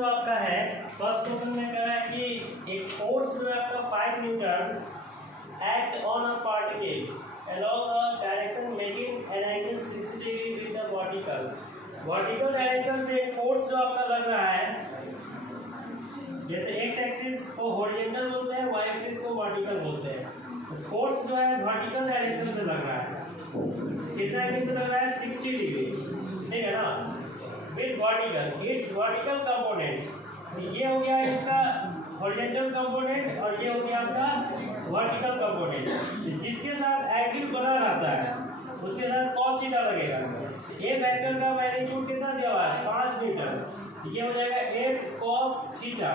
जो आपका है फर्स्ट क्वेश्चन में कह रहा है कि एक फोर्स जो है आपका 5 Newton act on a particle along a direction making an angle 60 degree with the vertical direction से एक फोर्स जो आपका लग रहा है, जैसे एक्स एक्सिस को हॉरिजॉन्टल बोलते हैं, वाई एक्सिस को वर्टिकल बोलते हैं। तो फोर्स जो है वर्टिकल डायरेक्शन से लग रहा है, कितना एंगल से लग रहा है 60 डिग्री, ठीक है ना, with vertical it's vertical component. ये हो गया इसका हॉरिजॉन्टल कंपोनेंट और ये हो गया आपका वर्टिकल कंपोनेंट। जिसके साथ एंगल बना रहता है उसके साथ cos थीटा लगेगा। ए वेक्टर का मैग्नीट्यूड कितना दिया हुआ है 5 न्यूटन, ये हो जाएगा f cos theta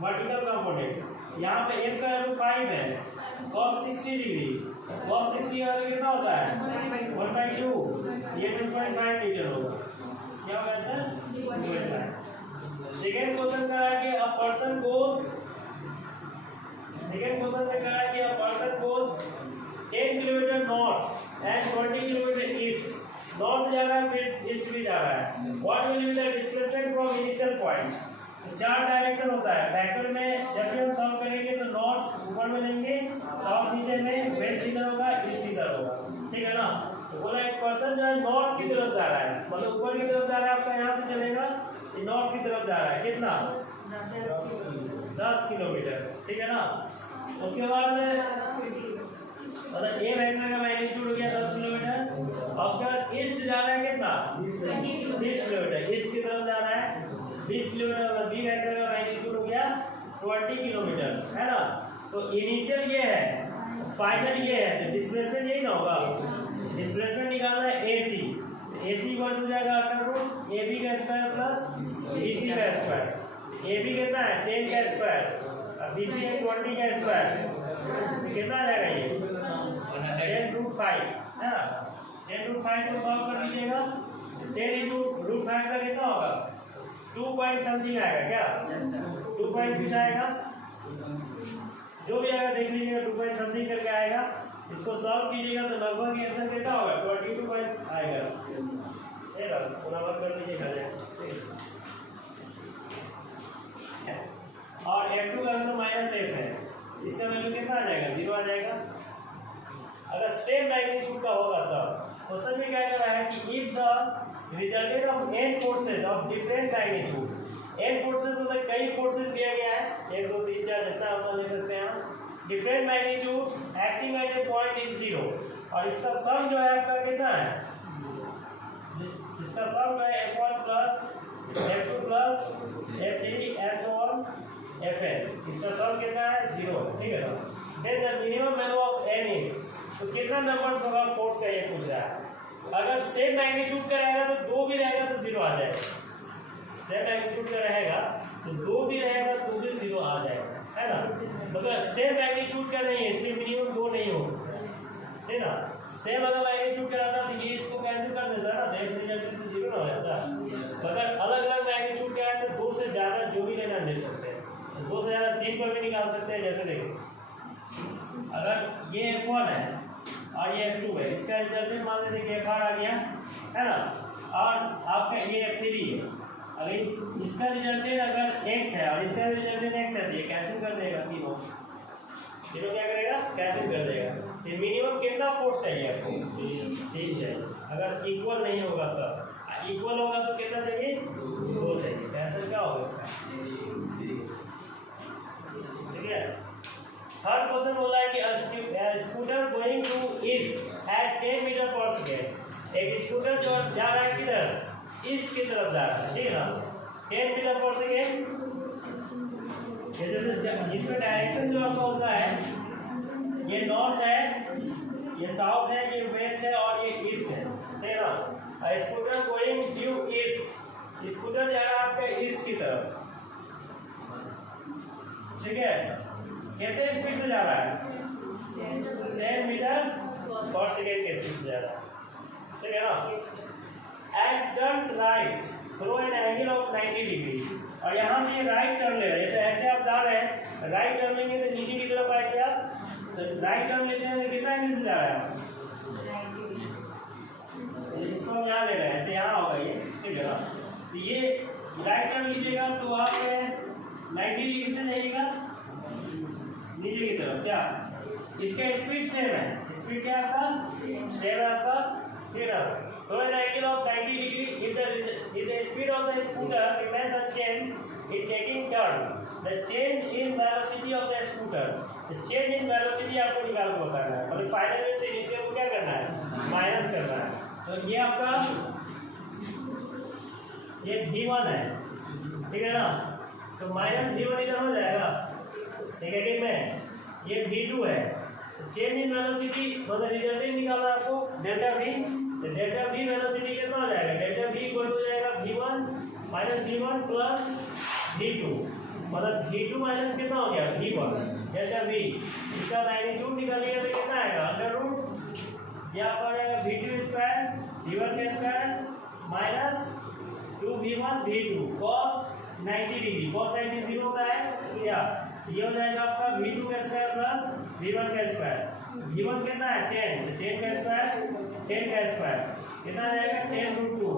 vertical component. यहाँ पे f का वैल्यू 5 है, cos 60 डिग्री, cos 60 का वैल्यू कितना होता है 1/2, ये 2.5 मीटर होगा। क्या होगा आंसर 2.5। सेकेंड क्वेश्चन कह रहा है कि a person goes, second question में कह रहा है कि a person goes 10 kilometre north and 20 kilometre east, north जा रहा है फिर ईस्ट भी जा रहा है। What will be the displacement from initial point. चार डायरेक्शन होता है वेक्टर में, जब भी हम सॉल्व करेंगे तो नॉर्थ ऊपर में लेंगे, साउथ नीचे में, वेस्ट इधर होगा, ईस्ट इधर होगा, ठीक है ना। तो बोला एक पर्सन जो है नॉर्थ की तरफ जा रहा है, मतलब ऊपर की तरफ जा रहा है, आपका यहाँ से चलेगा नॉर्थ की तरफ जा रहा है, कितना 10 किलोमीटर, ठीक है ना। उसके बाद मतलब ए वेक्टर का मैग्नीट्यूड हो गया 10 किलोमीटर और उसके बाद ईस्ट जा रहा है कितना 20 किलोमीटर, ईस्ट की तरफ जा रहा है 20 किलोमीटर, बी वेक्टर का मैग्नीट्यूड हो गया 20 किलोमीटर, है ना। तो इनिशियल ये है, फाइनल ये है, तो डिस्प्लेसमेंट यही ना होगा। डिस्प्लेसमेंट निकालना है AC, AC इक्वल हो जाएगा अंडर रूट AB का स्क्वायर प्लस BC का स्क्वायर। AB कितना है 10 का स्क्वायर और BC है 20 का स्क्वायर, कितना आ जाएगा ये 10√5, है ना। 10√5 को सॉल्व कर लीजिएगा, 10√5 का कितना होगा 2 पॉइंट समथिंग आएगा, क्या 2 पॉइंट कुछ आएगा, जो भी आएगा देख लीजिएगा 2 पॉइंट समथिंग करके आएगा। इसको सॉल्व कीजिएगा तो लगभग आंसर कितना होगा 22 पॉइंट आएगा, कर लीजिएगा। और F2 का तो -F है, इसका वैल्यू कितना आ जाएगा 0 आ जाएगा। अगर सेम मैग्नीट्यूड का होगा तब क्वेश्चन में क्या कर रहा है कि if the resultant of n forces of different magnitude, n forces मतलब कई फोर्सेस दिया गया है, 1 2 3 4 जितना होता ले सकते हैं हम, different magnitudes acting at a point is 0, और इसका सम जो है आपका कितना है, इसका सम जो है F1 plus F2 plus F3 and so on Fn, इसका सम कितना है 0, ठीक है ना। Then the minimum value of n is, तो कितना नंबर्स होगा फोर्स का ये पूछ रहा है। अगर सेम मैग्नीट्यूड का रहेगा तो 2 भी रहेगा तो 0 आ जाएगा, सेम मैग्नीट्यूड का रहेगा तो 2 भी रहेगा तो भी 0 आ जाएगा, है ना। मतलब सेम मैग्नीट्यूड का नहीं है इसलिए मिनिमम 2 नहीं हो सकता, ठीक ना। सेम अगर मैग्नीट्यूड का रहता तो ये इसको कैंसिल कर देता ना, देख रिजल्ट तो 0 ना हो जाता। अगर अलग अलग मैग्नीट्यूड का है तो 2 से ज़्यादा जो भी लेना ले सकते हैं, 2 से ज़्यादा 3 पर भी निकाल सकते हैं। जैसे देखो अगर ये F1 है और ये F2 है, इसका रिजल्टेंट मान लेते कि F8 आ गया, है ना, और आपका ये F3 है। अगर इसका रिजल्टेंट अगर x है और इसका रिजल्टेंट x है तो ये कैंसिल कर देगा, तीनों क्या करेगा कैंसिल कर देगा। तो मिनिमम कितना फोर्स चाहिए आपको 3 चाहिए, अगर इक्वल नहीं होगा तब, इक्वल होगा तो कितना चाहिए 2 चाहिए, कैंसिल क्या होगा इसका, ठीक है। थर्ड क्वेश्चन बोला है कि scooter going to east at 10 metre per second, एक स्कूटर जो जा रहा है किधर ईस्ट की तरफ जा रहा है, ठीक है ना, 10 मीटर पर सेकेंड। जैसे तो इसका डायरेक्शन जो आपका होता है, ये नॉर्थ है, ये साउथ है, ये वेस्ट है और ये ईस्ट है, ठीक है ना। Scooter going due east, scooter जा रहा है आपका ईस्ट की तरफ, ठीक है। कितने स्पीड से जा रहा है 10 मीटर पर सेकेंड के स्पीड से जा रहा है, ठीक है ना। And turns right through an angle of 90 degree, और यहाँ से ये राइट टर्न ले रहा है, जैसे ऐसे आप जा रहे हैं राइट टर्न लेंगे तो नीचे की तरफ आएंगे आप, तो राइट टर्न लेते हैं तो कितना एंगल से जा रहा है, इसको हम यहाँ ले रहे हैं, ऐसे यहाँ होगा ये, ठीक है ना। तो ये राइट टर्न लीजिएगा तो आप 90 डिग्री से जाइएगा नीचे की तरफ। क्या इसका स्पीड सेम है, स्पीड क्या है आपका सेम है आपका, ठीक है। तो an angle of 90 degree if the speed of the scooter remains unchanged it taking turn the change in velocity of the scooter, the change in velocity आपको निकाल के बताना है, मतलब फाइनल में से इनिशियल को क्या करना है माइनस करना है। तो ये आपका ये d1 है, ठीक है ना, तो माइनस d1 इधर हो जाएगा नेगेटिव में, ये v2 है। चेंज इन वेलोसिटी मतलब रिजल्टेंट निकालना है आपको डेल्टा v, तो डेल्टा v वेलोसिटी कितना हो जाएगा, डेल्टा v इक्वल हो जाएगा v1 minus v1 plus v2, मतलब v2 माइनस कितना हो गया v1 डेल्टा v, इसका मैग्नीट्यूड निकालिएगा तो कितना आएगा अंडर रूट ये आपका आ जाएगा v2 स्क्वायर v1 का square minus 2v1 v2 cos 90 degree, cos 90 0 होता है क्या, ये हो जाएगा आपका v2 का स्क्वायर प्लस v1 का स्क्वायर, v1 कितना है 10, तो 10 का स्क्वायर 10 का स्क्वायर कितना आ जाएगा 10 रूट 2,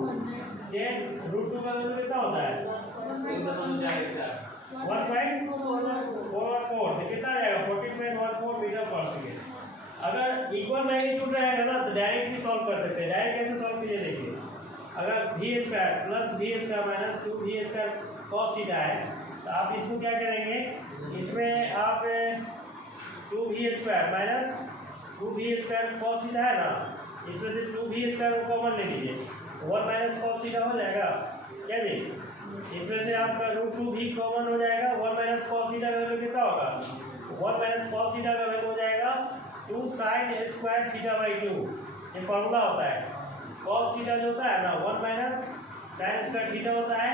10 रूट 2 का मतलब कितना होता है 1.414, तो कितना आ जाएगा 14.14 मीटर पर सेकेंड। अगर इक्वल मैग्नीट्यूड रहेगा ना तो डायरेक्टली सॉल्व कर सकते हैं, डायरेक्ट कैसे सॉल्व कीजिए देखिए, अगर v square plus v square minus 2v square cos theta है तो आप इसको क्या करेंगे, इसमें आप 2v square minus 2v square cos theta है ना, इसमें से 2v स्क्वायर को कॉमन ले लीजिए 1 माइनस cos थीटा हो जाएगा क्या जी, इसमें से आपका रूट 2v कॉमन हो जाएगा, 1 माइनस cos थीटा का वैल्यू कितना होगा 1 माइनस cos थीटा का वैल्यू हो जाएगा 2 sin स्क्वायर थीटा बाई 2, ये फॉर्मूला होता है। cos थीटा जो होता है ना 1 माइनस sin स्क्वायर थीटा होता है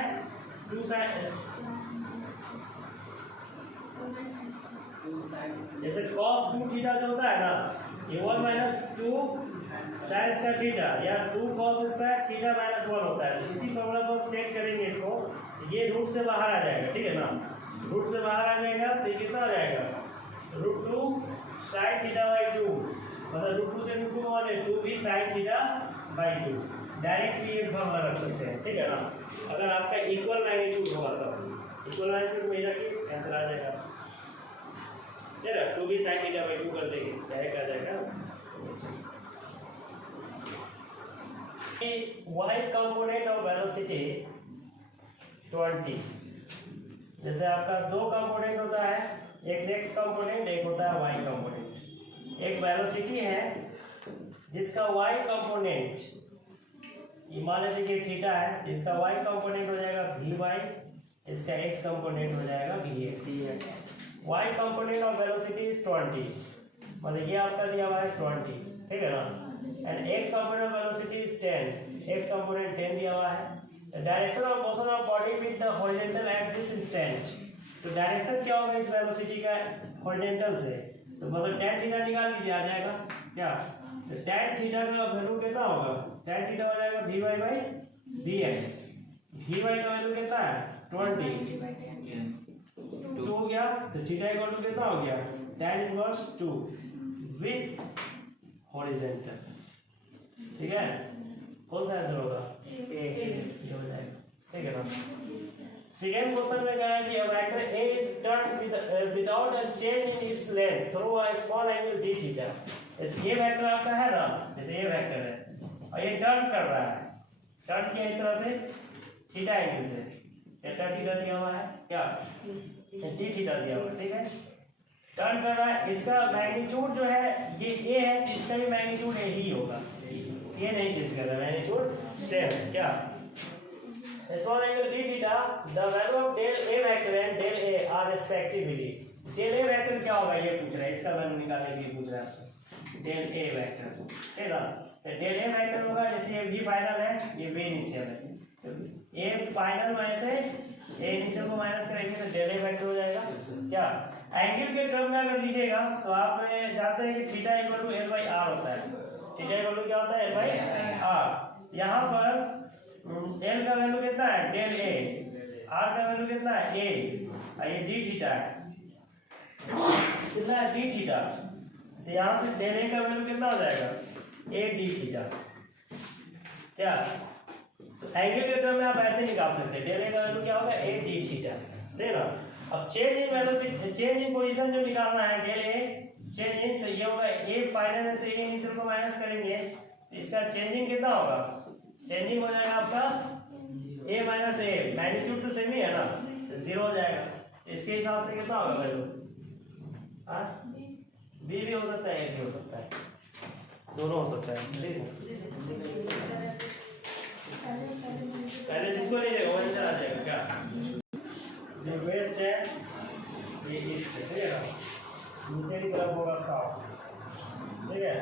2 sin, जैसे cos 2 थीटा जो होता है ना ये 1 माइनस 2 sin स्क्वायर थीटा या 2 cos स्क्वायर थीटा माइनस 1 होता है। इसी फॉर्मूला को हम सेट करेंगे इसको, ये रूट से बाहर आ जाएगा, ठीक है ना, रूट से बाहर आ जाएगा तो ये कितना आ जाएगा रूट 2 sin थीटा बाई 2, मतलब रूट 2 से रूट 2 माने 2v sin theta by 2, directly ये फॉर्मूला रख सकते हैं, ठीक है ना। अगर आपका इक्वल मैग्नीट्यूड होगा तो इक्वल मैग्नीट्यूड में रखिए आंसर आ जाएगा, चलो 2v sin थीटा बाई 2 कर देंगे डायरेक्ट आ जाएगा। y कंपोनेंट ऑफ वेलोसिटी 20, जैसे आपका दो कंपोनेंट होता है, एक x कंपोनेंट एक होता है y कंपोनेंट। एक वेलोसिटी है जिसका y कंपोनेंट मान लीजिए कि थीटा है, इसका y कंपोनेंट हो जाएगा vy, इसका x कंपोनेंट हो जाएगा vx। y component of velocity is 20, मतलब ये आपका दिया हुआ है 20, ठीक है ना, and x component of velocity is 10, x component 10 दिया हुआ है। Direction of motion of body with the horizontal at this instant, तो डायरेक्शन क्या होगा इस वेलोसिटी का हॉरिजॉन्टल से, तो मतलब tan थीटा निकाल लीजिए आ जाएगा क्या, तो tan थीटा का वैल्यू कितना होगा, tan थीटा हो जाएगा vy बाई dx, vy का वैल्यू कितना है 20 2 हो गया, तो थीटा इक्वल टू कितना हो गया tan इनवर्स 2 विद हॉरिजॉन्टल, ठीक है, कौन सा आंसर होगा ए हो जाएगा, ठीक है ना। सेकेंड क्वेश्चन में कहा है कि a vector A is turned without a change in its length through a small angle d theta, इस ये वेक्टर आपका है ना, जैसे ये वेक्टर है और ये टर्न कर रहा है, टर्न किया इस तरह से थीटा एंगल से, डेल्टा थीटा दिया हुआ है क्या डी थीटा दिया हुआ है, ठीक है, टर्न कर रहा है, इसका मैग्नीट्यूड जो है ये ए है, इसका भी मैग्नीट्यूड ए ही होगा, ये नहीं चेंज कर रहा, मैग्नीट्यूड सेम क्या, small angle d theta, the value of del a vector and del a are respectively, del a vector क्या होगा ये पूछ रहा है, इसका वैल्यू निकालने के लिए पूछ रहा है आपसे, del a vector, ठीक है ना, तो del a vector होगा जैसे ये v फाइनल है ये v इनिशियल है, तो a फाइनल में से a इनिशियल को माइनस करेंगे तो del a vector हो जाएगा क्या, एंगल के टर्म में अगर लीजिएगा तो आप जानते हैं कि theta equal to l by r होता है, थीटा इक्वल टू क्या होता है l बाई r, यहाँ पर l का वैल्यू कितना है डेल a, r का वैल्यू कितना है a, और ये d थीटा है कितना है d थीटा, तो यहाँ से डेल a का वैल्यू कितना हो जाएगा a d थीटा क्या, तो एंगल के टर्म में आप ऐसे निकाल सकते हैं, डेल ए का वैल्यू क्या होगा a d थीटा, ठीक है। अब change in velocity, change in position जो निकालना है डेल ए चेंज इन, तो ये होगा a फाइनल से a इनिशियल को माइनस करेंगे, इसका चेंजिंग कितना होगा, चेंजिंग हो जाएगा आपका a माइनस a, मैग्नीट्यूड तो सेम ही है ना, तो 0 हो जाएगा। इसके हिसाब से कितना होगा वैल्यू, हाँ b भी हो सकता है a भी हो सकता है, दोनों हो सकता है, ठीक है। पहले जिसको ले जाएगा वही चला जाएगा क्या, ये वेस्ट है ये ईस्ट है, ठीक है ना, नीचे की तरफ होगा साउथ, ठीक है।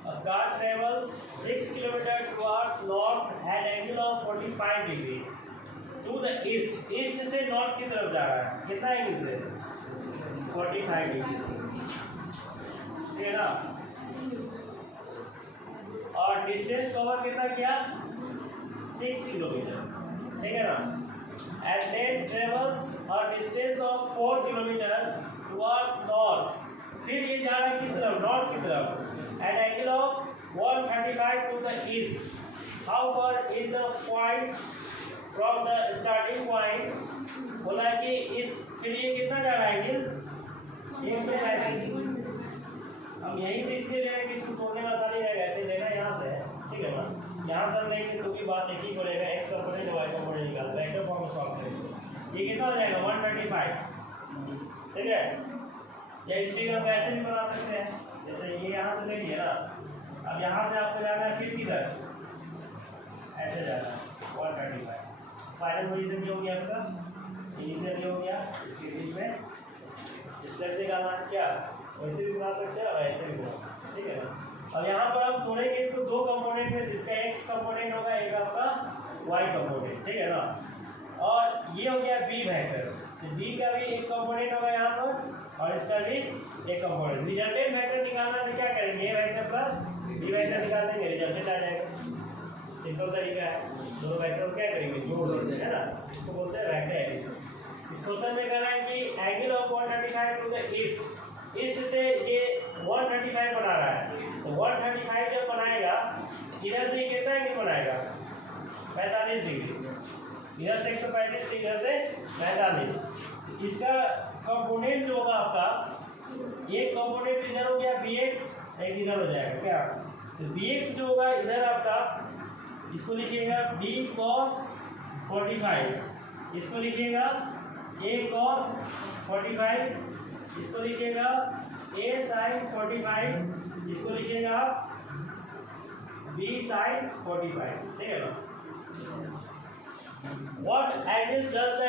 A car travels 6 kilometers towards north at angle of 45 degree to the east, east से नॉर्थ की तरफ जा रहा है, कितना एंगल से, 45 डिग्री से, ठीक है ना। और डिस्टेंस कवर कितना किया, 6 किलोमीटर, ठीक है ना। And then travels a distance of 4 kilometer towards north, फिर ये जा रहा है किस तरफ, नॉर्थ की तरफ, at angle of 135 to the east. How far is the point from the starting point, बोला कि इस, फिर ये कितना जा रहा है एंगल 135। हम यहीं से इसलिए ले रहे हैं कि इसको तोड़ने में आसानी रहेगा, ऐसे लेना यहाँ से है, ठीक है ना। यहाँ से हम लेंगे तो भी बात एक ही को रहेगा, एक्स कंपोनेंट वाई कंपोनेंट निकाल वेक्टर फॉर्म में सॉल्व करेंगे, ये कितना हो जाएगा 135, ठीक है। या इस फिगर को ऐसे भी बना सकते हैं, जैसे ये यहाँ से ले लिया ना, अब यहाँ से आपको जाना है फिर किधर, ऐसे जाना है 135। फाइनल पोजीशन जो हो गया आपका, इनिशियल हो गया, इसके बीच में स्टेप निकालना है क्या, वैसे भी बना सकते हैं और ऐसे भी बना सकते हैं, ठीक है ना। अब यहाँ पर हम तोड़ेंगे इसको दो कंपोनेंट में, जिसका एक्स कंपोनेंट होगा, एक आपका वाई कंपोनेंट, ठीक है ना। और ये हो गया बी वेक्टर, तो बी का भी एक कंपोनेंट होगा यहाँ पर और इसका भी एक कंपोनेंट। रिजल्टेंट वेक्टर निकालना तो क्या करेंगे, ए वेक्टर प्लस बी वेक्टर निकाल देंगे, रिजल्टेंट आ जाएगा। सिंपल तरीका है, दोनों वेक्टर को क्या करेंगे, जोड़ देंगे, है ना, इसको बोलते हैं वेक्टर एडिशन। इस क्वेश्चन में कह रहा है कि angle of 135 to the east, east से ये 135 बना रहा है, तो 135 जब बनाएगा इधर से कितना एंगल बनाएगा 45 डिग्री, इधर से 135, इधर से 45। इसका कंपोनेंट जो होगा आपका, एक कंपोनेंट इधर हो गया bx, एक इधर हो जाएगा क्या, तो bx जो होगा इधर आपका, इसको लिखिएगा b cos 45, इसको लिखिएगा a cos 45, इसको लिखिएगा a sin 45, इसको लिखिएगा b sin 45, ठीक है ना। What angles does the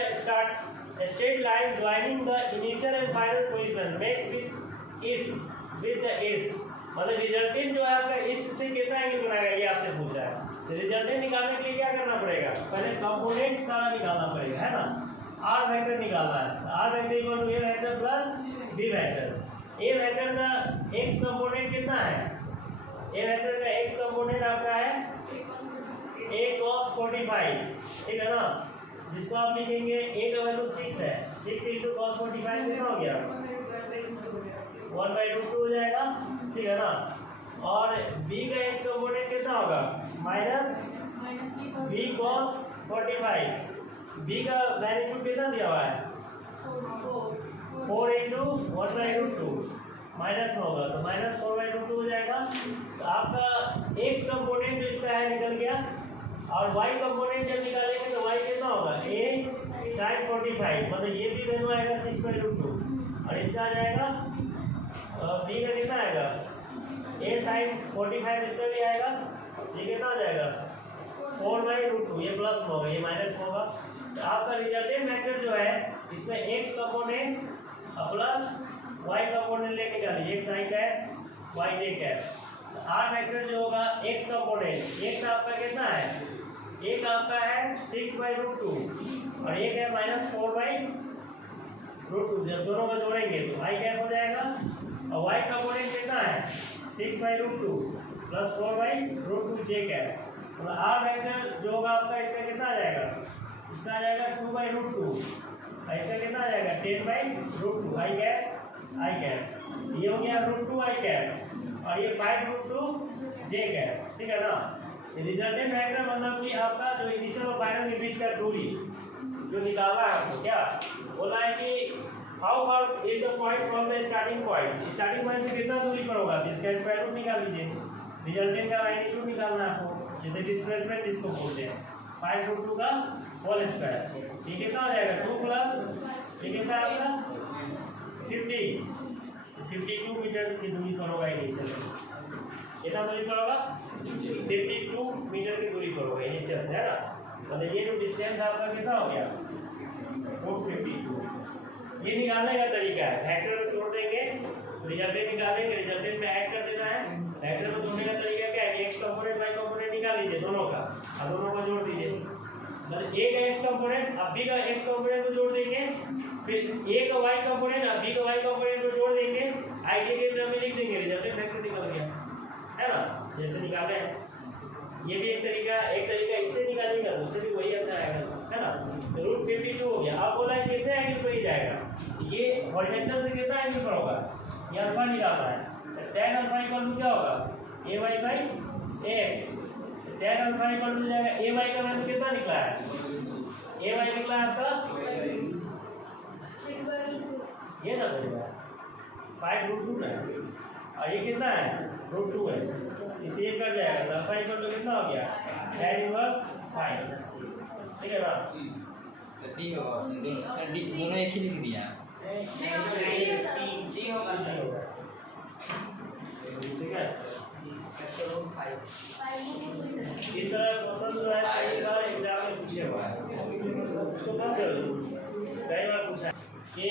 straight line joining the initial and final position makes with the east, मतलब रिजल्टेंट जो है आपका ईस्ट से कितना एंगल बनाएगा, ये आपसे पूछ रहा है। तो रिजल्टेंट निकालने के लिए क्या करना पड़ेगा, पहले कंपोनेंट सारा निकालना पड़ेगा, है ना। आर वेक्टर निकालना है, R vector equal to A vector plus B vector. A vector का एक्स कंपोनेंट कितना है, ए वेक्टर का एक्स कंपोनेंट आपका है a cos 45, ठीक है ना, जिसको आप लिखेंगे a का वैल्यू 6 है, 6 into cos 45 कितना हो गया 1/√2 हो जाएगा, ठीक है ना। और b का x कंपोनेंट कितना होगा माइनस b cos 45, b का मैग्नीट्यूड कितना दिया हुआ है 4 into 1/√2 माइनस में होगा, तो माइनस 4/√2 हो जाएगा। तो आपका x कंपोनेंट जो इसका है निकल गया, और y कंपोनेंट जब निकालेंगे तो y कितना होगा a sin 45, मतलब ये भी वैल्यू आएगा 6/√2, और इसका आ जाएगा b का कितना आएगा a sin 45, इसका भी आएगा, ये कितना हो जाएगा 4/√2, ये प्लस में होगा, ये माइनस में होगा। तो आपका रिजल्टेंट वेक्टर जो है इसमें x component plus y component लेके जाइए, x i cap y j cap. R vector जो होगा x कंपोनेंट, x आपका कितना है, एक आपका है 6/√2 और एक है -4/√2, जब दोनों को जोड़ेंगे तो i कैप हो जाएगा, और y कंपोनेंट कितना है 6/√2 प्लस 4/√2 j कैप। तो आर वेक्टर जो होगा आपका इसका कितना आ जाएगा, इसका आ जाएगा 2/√2, ऐसा कितना आ जाएगा 10/√2 i कैप, ये हो गया √2 i कैप, और ये 5√2 j कैप, ठीक है ना। रिजल्टेंट वेक्टर मतलब कि आपका जो इनिशियल और फाइनल के बीच का दूरी जो निकालना है आपको, क्या बोला है कि how far is the point from the starting point से कितना दूरी पर होगा, तो इसका स्क्वायर रूट निकाल लीजिए। रिजल्टेंट का मैग्नीट्यूड निकालना है आपको, जैसे डिस्प्लेसमेंट इसको बोलते हैं, 5√2 का होल स्क्वायर। ये कितना हो जाएगा 2 प्लस ये कितना आपका 52 मीटर की दूरी पर होगा इनिशियल। कितना दूरी पर होगा 52 मीटर की दूरी पर होगा इनिशियल से, है ना। मतलब ये जो डिस्टेंस आपका कितना हो गया 452। ये निकालने का तरीका है, फैक्टर जोड़ देंगे, रिजल्टेंट निकालेंगे, रिजल्टेंट में ऐड कर देना है। फैक्टर को जोड़ने का तरीका क्या है, एक्स कंपोनेंट वाई कंपोनेंट निकाल लीजिए दोनों का, और दोनों को जोड़ दीजिए। मतलब ए का एक्स कंपोनेंट अब बी का एक्स कंपोनेंट को जोड़ देंगे, फिर ए का वाई कंपोनेंट अब बी का वाई कंपोनेंट को जोड़ देंगे, आईडी के टर्म में लिख देंगे, रिजल्टेंट फैक्टर निकल गया, है ना। जैसे निकाले हैं, ये भी एक तरीका इससे निकालने का, उससे भी वही आता है ना। तो रूट 52 हो गया। अब बोला है कितने एंगल पर ही जाएगा, ये हॉरिजॉन्टल से कितना एंगल पर होगा, ये अल्फा निकालना है। tan अल्फा इक्वल टू क्या होगा ay/ax। tan alpha equal to जाएगा ay का वैल्यू कितना निकला है, ay निकला है आपका ये ना बनेगा 5√2 ना, और ये कितना है √2 है, इसे ये कर जाएगा तो अल्फा इक्वल टू कितना हो गया tan इनवर्स 5, ठीक है ना। डी होगा डी दोनों एक ही लिख दिया सी होगा ठीक है। इस तरह क्वेश्चन जो है कई बार एग्जाम में पूछे हुआ है, उसको मत कर दो, कई बार पूछा है कि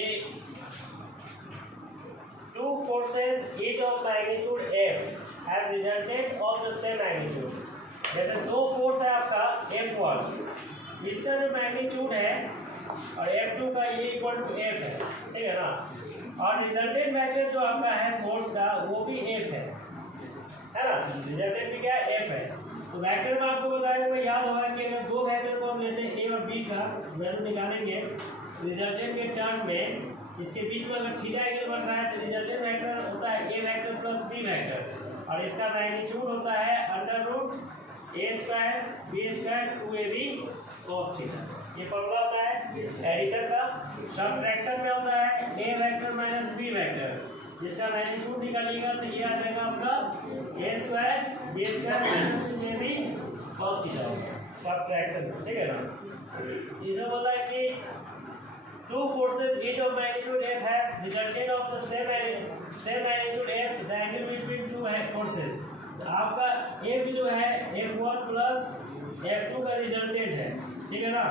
two forces each of magnitude f have resulted of the same magnitude। जैसे दो फोर्स है आपका F1, इसका जो मैग्नीट्यूड है और F2 का ये इक्वल टू F है, ठीक है ना। और रिजल्टेंट वेक्टर जो आपका है फोर्स का वो भी F है ना। रिजल्टेंट भी क्या है F है। तो वेक्टर में आपको बताया हुआ याद होगा कि अगर दो वेक्टर को हम लेते हैं A और B का वैल्यू निकालेंगे रिजल्टेंट के टर्म में, इसके बीच में अगर थीटा एंगल बन रहा है तो रिजल्टेंट वेक्टर होता है A vector plus B vector, और इसका मैग्नीट्यूड होता है √a² b² 2ab cos theta. ये फॉर्मूला होता है एडिशन का। सब्ट्रैक्शन में होता है A vector minus B vector, जिसका मैग्नीट्यूड निकालिएगा तो ये आ जाएगा आपका a² b² 2ab cos theta subtraction, ठीक है ना। इसमें बोला है कि two forces each of magnitude f have resulted of the same magnitude f, the angle between two forces। आपका f जो है f1 प्लस f2 का रिजल्टेंट है, ठीक है ना।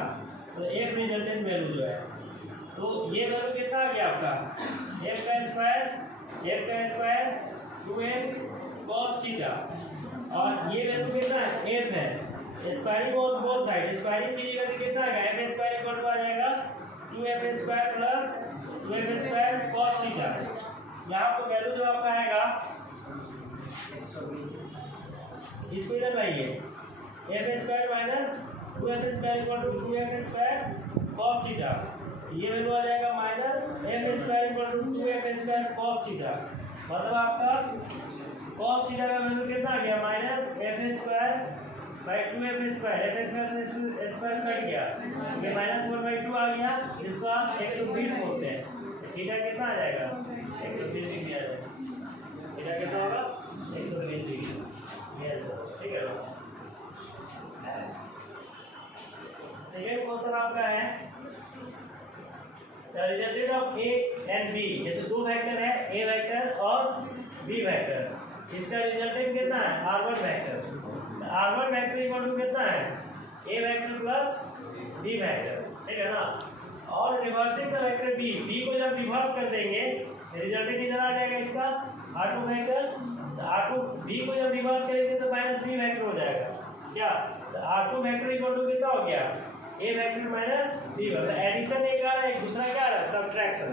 तो f रिजल्टेंट वैल्यू जो है, तो ये वैल्यू कितना आ गया आपका f का स्क्वायर 2f cos थीटा, और ये वैल्यू कितना है f है। Squaring on both side, squaring कीजिएगा तो कितना आएगा f स्क्वायर इक्वल टू आ जाएगा 2f² plus 2f² cos theta. यहाँ पर वैल्यू जो आपका आएगा इसको इधर लाइए, f² minus 2f² equal to 2f² cos theta, ये वैल्यू आ जाएगा minus f² equal to 2f² cos theta. मतलब आपका cos थीटा का वैल्यू कितना आ गया minus f² by 2f², f² से स्क्वायर कट गया, ये -1/2 आ गया, जिसको आप 120 बोलते हैं। थीटा कितना आ जाएगा 120 डिग्री आ जाएगा, थीटा कितना होगा 120 डिग्री, ये आंसर, ठीक है। सेकंड क्वेश्चन आपका है the resultant of A and B. जैसे दो वेक्टर है ए वेक्टर और बी वेक्टर, इसका रिजल्टेंट कितना है r1 vector. r1 vector equal to कितना है a vector plus b vector, ठीक है ना। और रिवर्सिंग द वेक्टर b को जब रिवर्स कर देंगे रिजल्टेंट इधर आ जाएगा इसका r2 वेक्टर, r2 b को जब रिवर्स करेंगे तो माइनस b वेक्टर हो जाएगा क्या। r2 वेक्टर इक्वल टू कितना हो गया a vector minus b vector. Addition एक आ रहा है, एक दूसरा क्या आ रहा है सब्ट्रैक्शन,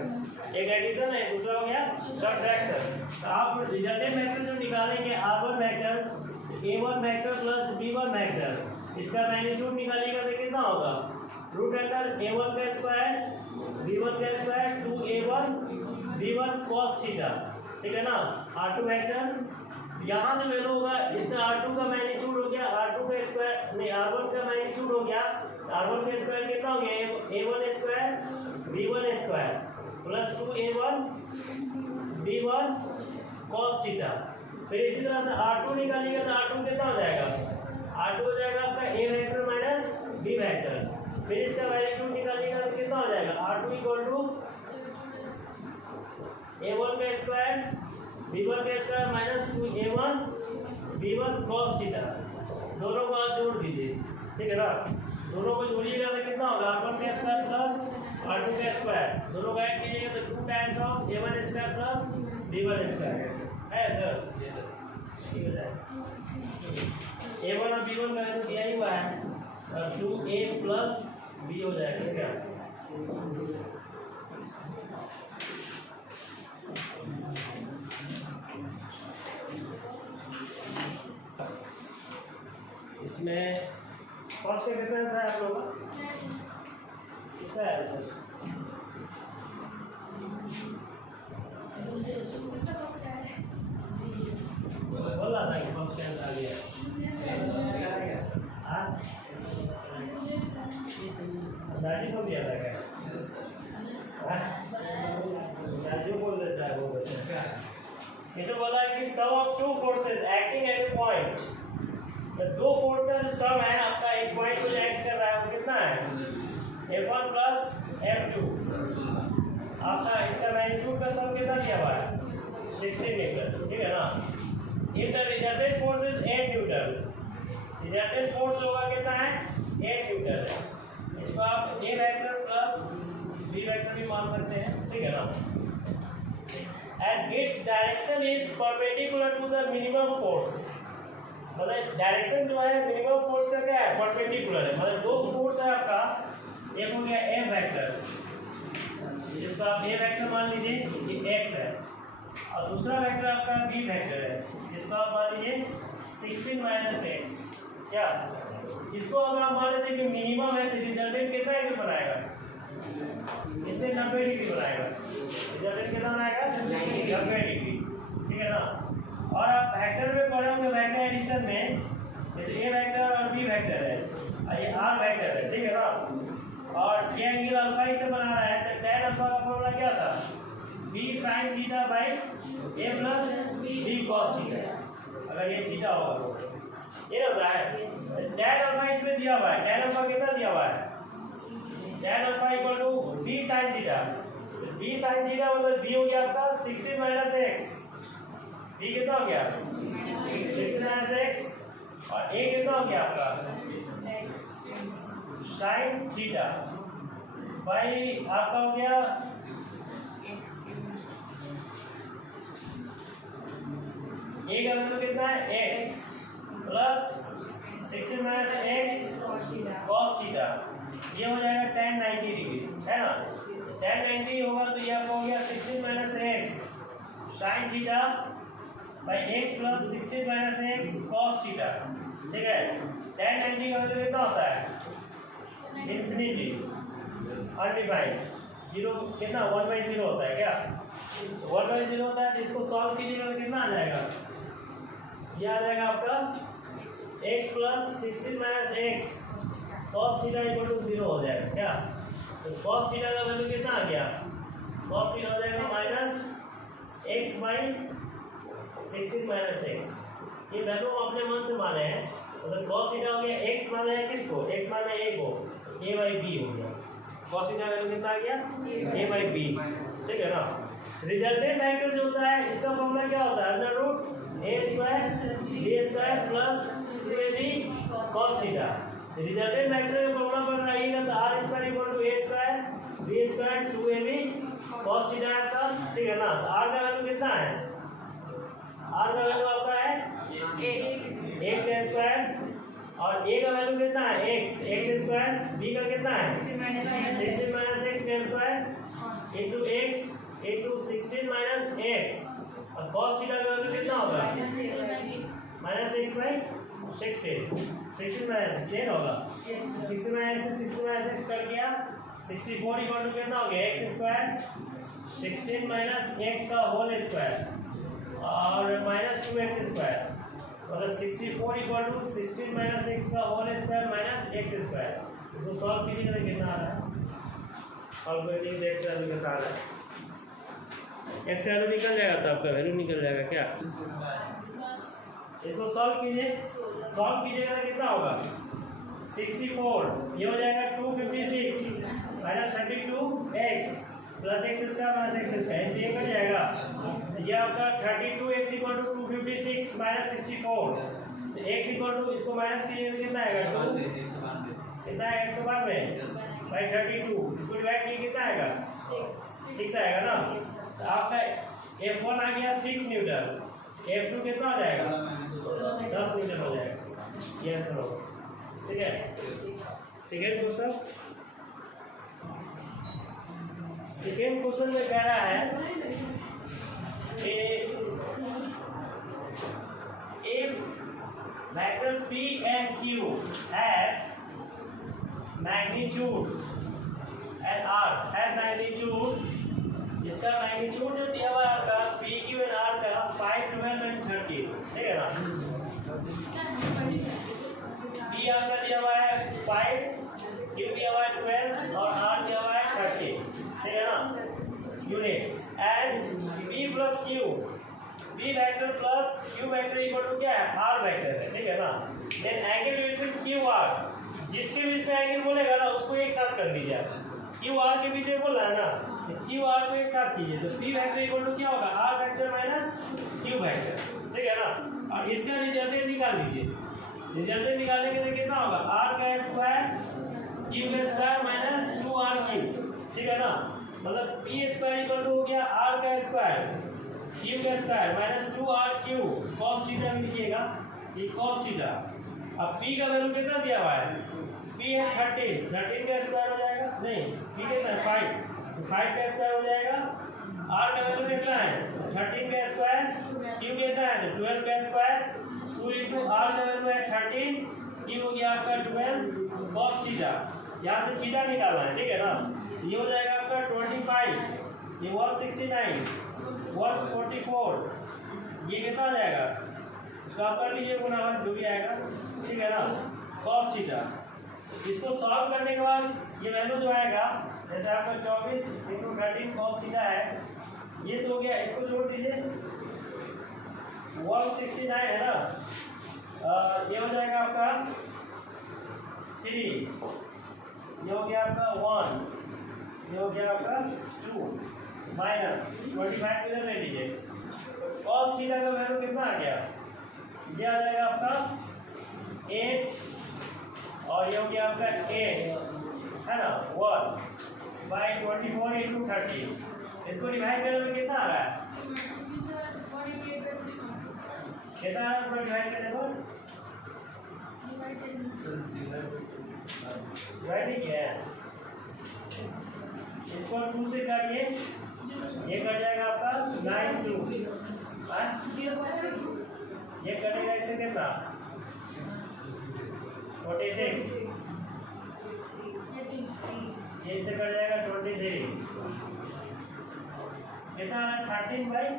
एक एडिशन है दूसरा हो गया सब्ट्रैक्शन। तो आप रिजल्टेंट वेक्टर जो निकालेंगे r1 vector a1 vector plus b1 vector, इसका मैग्नीट्यूड निकालेगा तो कितना होगा रूट अंडर a1 का स्क्वायर b1 का square 2a1 b1 cos theta, ठीक है ना। r2 वेक्टर यहाँ जो वैल्यू होगा इसका R2 का मैग्नीट्यूड हो गया R2 का स्क्वायर नहीं R1 का मैग्नीट्यूड हो गया R1 का स्क्वायर कितना हो गया A1 square B1 square plus 2A1 B1 cos theta. फिर इसी तरह से R2 निकालिएगा तो R2 कितना हो जाएगा R2 हो जाएगा आपका A vector minus B vector. फिर इसका मैग्नीट्यूड निकालिएगा तो कितना हो जाएगा R2 इक्वल टू A1 का स्क्वायर B1 का square minus 2A1 B1 cos theta. दोनों को आप जोड़ दीजिए, ठीक है ना। दोनों को जोड़िएगा तो कितना होगा R1 का स्क्वायर प्लस R2 का स्क्वायर, दोनों को ऐड कीजिएगा तो 2 times of A1 square plus B1 square है सर। ठीक हो जाएगा A1 और B1 का वैल्यू दिया ही हुआ है 2A प्लस B हो जाएगा क्या। इसमें कॉस्ट का डिफरेंस है आप लोगों का किसका है सर? बोला था कि फर्स्ट टाइम आ गया दादी को दिया था क्या? दादी को बोल देता है वो बच्चा। ये तो बोला है कि sum of two forces acting at a point, दो फोर्स का जो सम है आपका एक पॉइंट पे एक्ट कर रहा है वो कितना है F1 प्लस F2। आपका इसका मैग्नीट्यूड का सम कितना दिया हुआ है 16 न्यूटन, ठीक है ना। If the resultant force is 8 newton, resultant force होगा कितना है 8 न्यूटन है। इसको आप A vector plus B vector भी मान सकते हैं, ठीक है ना। And its direction is perpendicular to the minimum force, मतलब डायरेक्शन जो है मिनिमम फोर्स का क्या है परपेंडिकुलर है। मतलब दो फोर्स है आपका, एक हो गया A वेक्टर जिसको आप A वेक्टर मान लीजिए ये x है, और दूसरा वेक्टर आपका B वेक्टर है जिसको आप मान लीजिए 16 माइनस x। क्या इसको अगर आप मान लेते हैं कि मिनिमम है तो रिजल्टेंट कितना एंगल बनाएगा इससे 90 डिग्री बनाएगा। रिजल्टेंट कितना बनाएगा 90 डिग्री, ठीक है ना। और आप वेक्टर में पढ़े होंगे वेक्टर एडिशन में, जैसे A वेक्टर और B वेक्टर है और ये R वेक्टर है, ठीक है ना। और ये एंगल अल्फा इससे बना रहा है तो tan अल्फा का फॉर्मूला क्या था B sin theta by A plus B cos theta. अगर ये थीटा होगा तो ये होता है tan अल्फा इसमें दिया हुआ है, tan अल्फा कितना दिया हुआ है tan alpha equal to B sin theta. B sin theta मतलब B हो गया आपका 16 माइनस x, B कितना हो गया 16 माइनस x और A कितना हो गया आपका sin थीटा बाई आपका हो गया A का वैल्यू कितना है x plus 16 minus x cos theta, ये हो जाएगा tan 90 डिग्री है ना। tan 90 होगा तो ये आपका हो गया 16 minus x sin theta by x plus 16 minus x cos theta, ठीक है। tan 90 का वैल्यू कितना होता है इन्फिनिटी अनडिफाइंड, जीरो कितना 1/0 होता है क्या 1/0 होता है। तो इसको सॉल्व कीजिएगा तो कितना आ जाएगा, ये आ जाएगा आपका x plus 16 minus x cos theta equal to 0 हो जाएगा क्या। तो cos थीटा का वैल्यू कितना आ गया cos थीटा हो जाएगा minus x by 16 minus x। ये वैल्यू हम अपने मन से माने हैं, मतलब cos थीटा हो गया x माने है किसको x माने a को a बाई b हो गया। cos थीटा वैल्यू कितना आ गया a बाई b, ठीक है ना। रिजल्टेंट वेक्टर जो होता है इसका फॉर्मूला क्या होता है under root a square b square plus 2ab cos theta. Resultant vector का फॉर्मूला बन रहा है तो r square equal to a square b square 2ab cos theta का, ठीक है ना। तो r का वैल्यू कितना है r का वैल्यू आपका है 8 का स्क्वायर और a का वैल्यू कितना है x स्क्वायर, b का कितना है 16 माइनस x का square into x into 16 minus x और cos थीटा का वैल्यू कितना होगा minus x by 16 minus x होगा 16 माइनस x कर दिया 64 इक्वल टू कितना हो गया x स्क्वायर 16 माइनस x का होल स्क्वायर और माइनस 2x स्क्वायर, मतलब 64 इक्वल टू 16 माइनस एक्स का whole square minus X square. इसको सॉल्व कीजिए तो कितना आ रहा है? सॉल्व करिए तो एक्स वैल्यू कितना आ रहा है? एक्स वैल्यू निकल जाएगा तो आपका वैल्यू निकल जाएगा क्या? इसको सॉल्व कीजिए, सॉल्व कीजिएगा तो कितना होगा? 64 ये हो जाएगा 256 minus 32x plus x square minus X square, ऐसे ये कट जाएगा। ये आपका 32x इक्वल टू 256 माइनस 64, तो x इक्वल टू इसको माइनस कीजिए तो कितना आएगा? 2 कितना है? 192 बाई 32, इसको डिवाइड कीजिए कितना आएगा? 6 आएगा ना। तो आपका F1 आ गया 6 न्यूटन, F2 कितना हो जाएगा? 10 न्यूटन हो जाएगा। ये आंसर होगा, ठीक है। सेकेंड क्वेश्चन, सेकेंड क्वेश्चन में कह रहा है if vector P and Q have magnitude and R have magnitude, इसका मैग्नीट्यूड जो दिया हुआ है आपका P Q and R का 5, 12 and 30, ठीक है ना। P आपका दिया हुआ है 5, Q दिया हुआ है 12 और R दिया हुआ है 30, ठीक है ना, units. And P plus Q, P vector plus Q vector equal to क्या है? R वेक्टर है, ठीक है ना। Then angle between Q R, जिसके बीच में एंगल बोलेगा ना उसको एक साथ कर दीजिए। Q R के बीच में बोल रहा है ना, तो Q R को एक साथ कीजिए, तो P वेक्टर इक्वल टू क्या होगा? R vector minus Q vector, ठीक है ना। और इसका रिजल्टेंट निकाल लीजिए, रिजल्टेंट निकालेंगे तो कितना होगा? R का स्क्वायर Q का स्क्वायर माइनस 2RQ, ठीक है ना। मतलब P स्क्वायर इक्वल टू हो गया R का स्क्वायर Q का square minus 2RQ cos theta लिखिएगा, ये cos थीटा। अब P का वैल्यू कितना दिया हुआ है? P है 13, 13 का स्क्वायर हो जाएगा, नहीं P कितना है? 5, तो 5 का स्क्वायर हो जाएगा। R का वैल्यू कितना है? 13 का स्क्वायर, Q कितना है? 12 का स्क्वायर, 2 इंटू R का वैल्यू है 13, Q हो गया आपका 12 cos थीटा। यहाँ से थीटा निकालना है, ठीक है ना। ये हो जाएगा आपका 25, ये 169, 144, ये कितना आ जाएगा? इसको आप कर लीजिए गुना जो भी आएगा, ठीक है ना, cos थीटा। इसको सॉल्व करने के बाद ये वैल्यू जो आएगा, जैसे आपका 24 इंटू 13 cos थीटा है, ये तो हो गया, इसको जोड़ दीजिए 169 है ना। ये हो जाएगा आपका 3, ये हो गया आपका 1, ये हो गया आपका 2 माइनस 25 इधर ले लीजिए। cos थीटा का वैल्यू कितना आ गया? ये आ जाएगा आपका 8 और ये हो गया आपका 8 है ना, 1 बाई 24 इंटू 30। इसको डिवाइड करने में कितना आ रहा है? कितना आ रहा है डिवाइड करने पर? डिवाइड नहीं किया है, इसको 2 से काटिए, ये कट जाएगा आपका 92, ये कटेगा इससे कितना? 46, ये इससे कट जाएगा 23, कितना है? 13 बाई,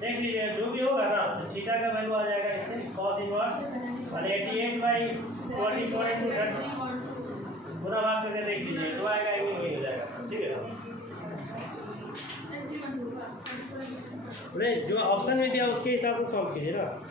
देख लीजिए जो भी होगा ना, तो थीटा का वैल्यू आ जाएगा इससे cos इनवर्स और 88 बाई 24 इंटू 30 पूरा भाग करके देख लीजिए, जो आएगा एंगल वही हो जाएगा, ठीक है ना। नहीं, जो ऑप्शन में दिया उसके हिसाब से सॉल्व कीजिए ना।